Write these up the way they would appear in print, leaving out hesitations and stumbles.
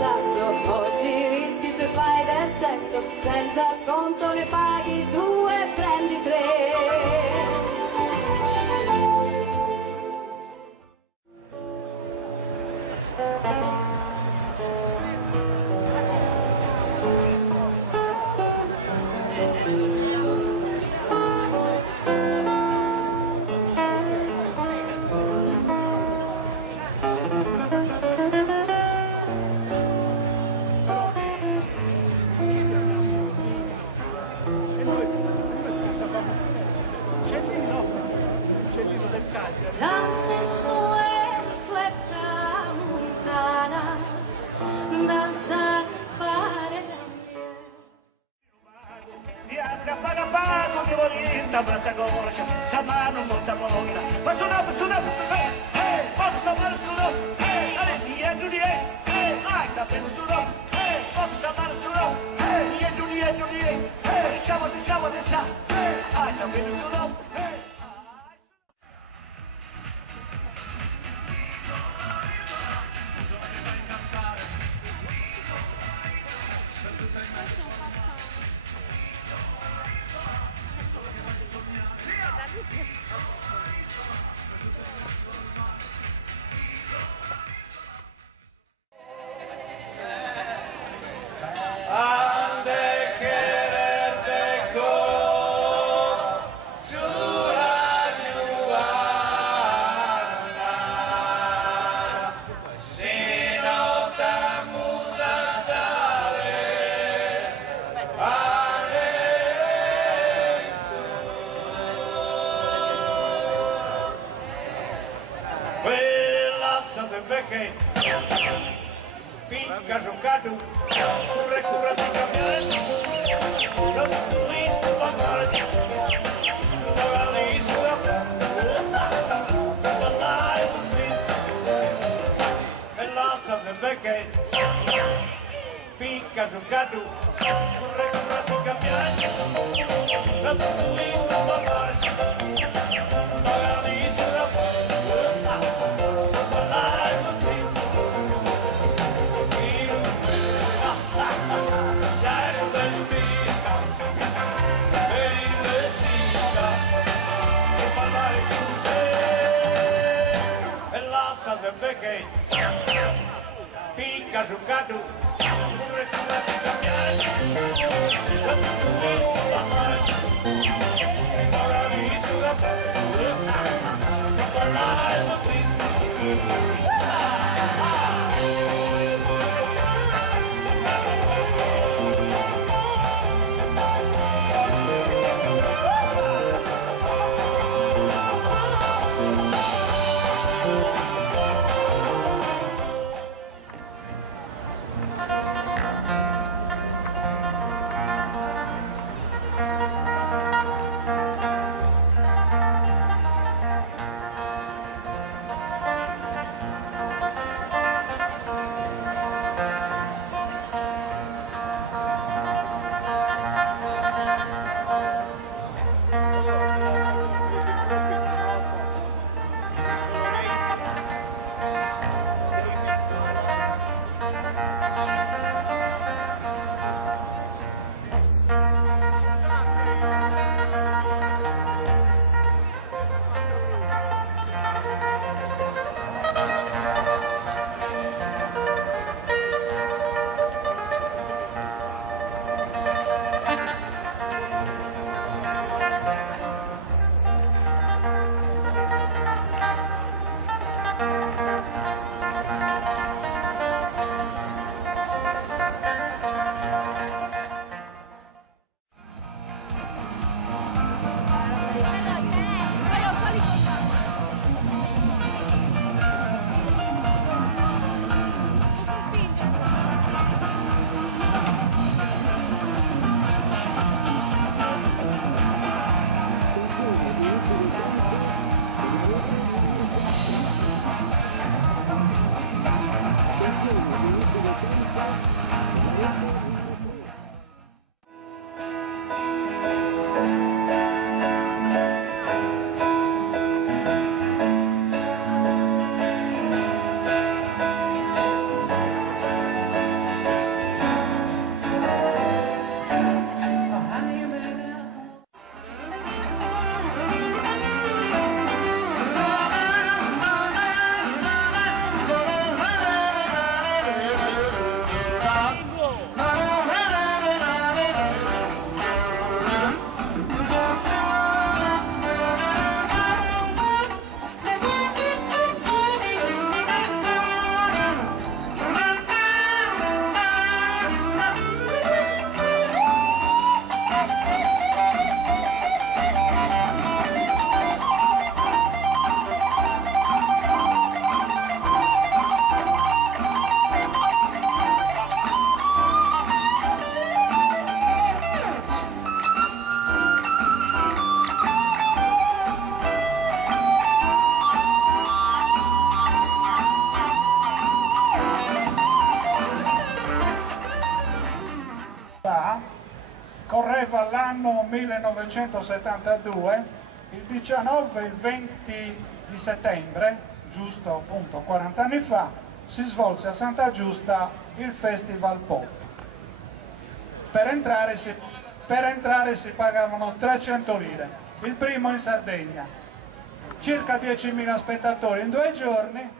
sasso, oggi rischi se fai del sesso, senza sconto ne paghi 2 e prendi 3. Dal Sessueto e tramontana, dal salpare viaggia pagapato che volinza, braccia gorcia, samano molta moglia, ma suona, poco samano suno, ale via Giulie, ai da per suno, poco samano suno, via Giulie, diciamo, ai da per suno. Perché picca giocato, curra di cambiare, non tu visto parlare, non hai visto parlare, e lascia se perché picca giocato, curra di cambiare, non tu visto parlare, non hai visto perché picca giocato, pure di cambiare, non tu visto parlare, ora visto da parlare con te. nell'anno 1972, il 19 e il 20 di settembre, giusto appunto 40 anni fa, si svolse a Santa Giusta il Festival Pop. Per entrare si pagavano 300 lire, il primo in Sardegna, circa 10.000 spettatori in 2 giorni.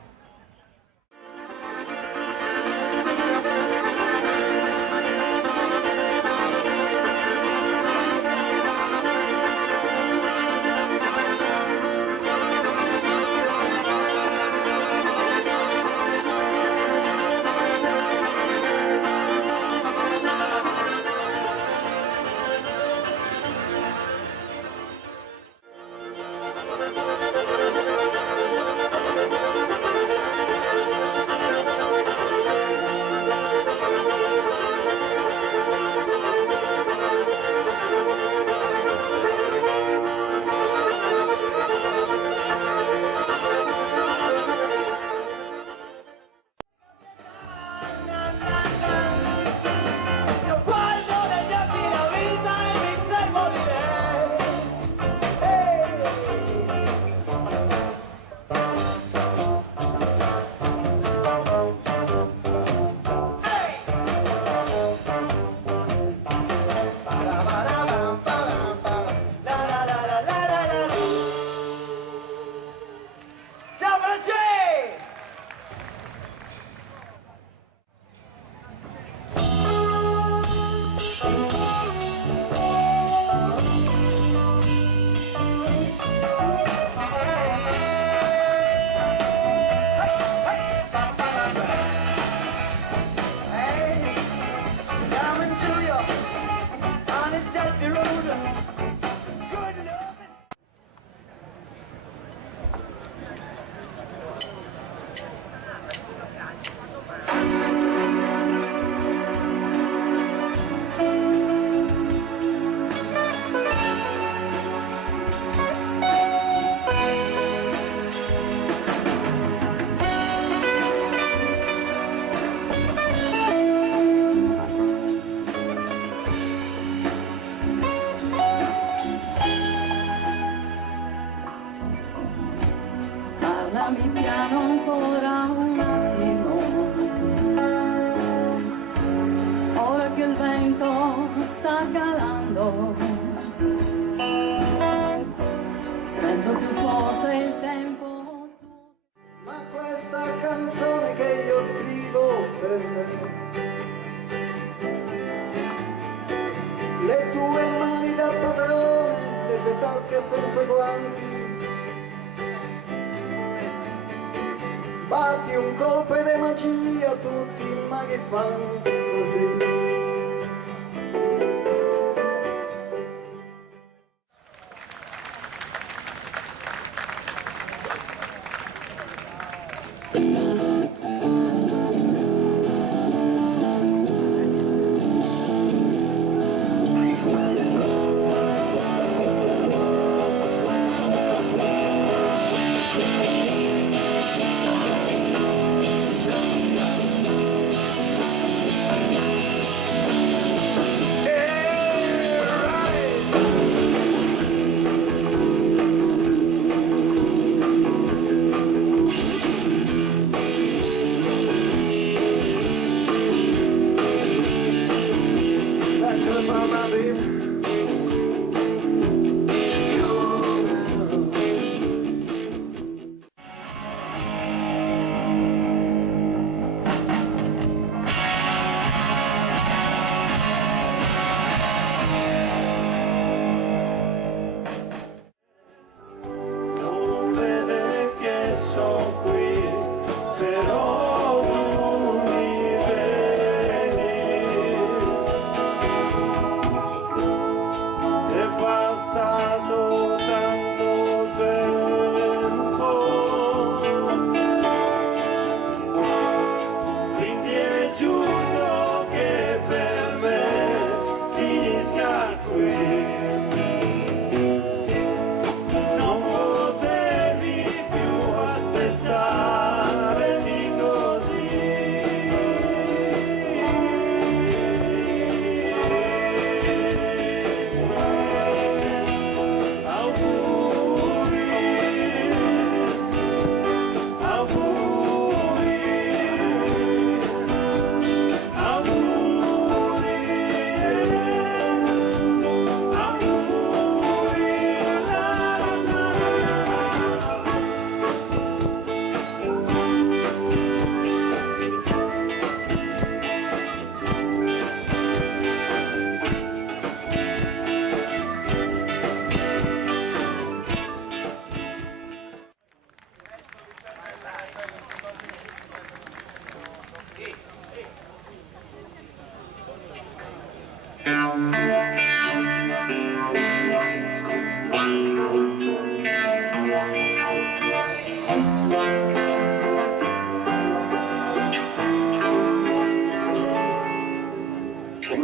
Parlami piano ancora un attimo, ora che il vento sta calando, sento più forte il tempo. Ma questa canzone che io scrivo per te, le tue mani da padrone, le tue tasche senza guanti, batti un colpo di magia, tutti i maghi fanno così.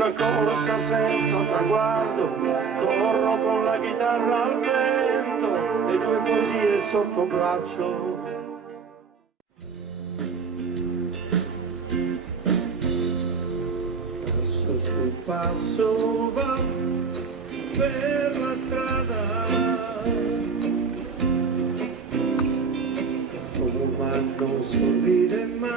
una corsa senza traguardo, corro con la chitarra al vento e 2 poesie sotto braccio. Passo su passo va per la strada, fuma, non sorride mai.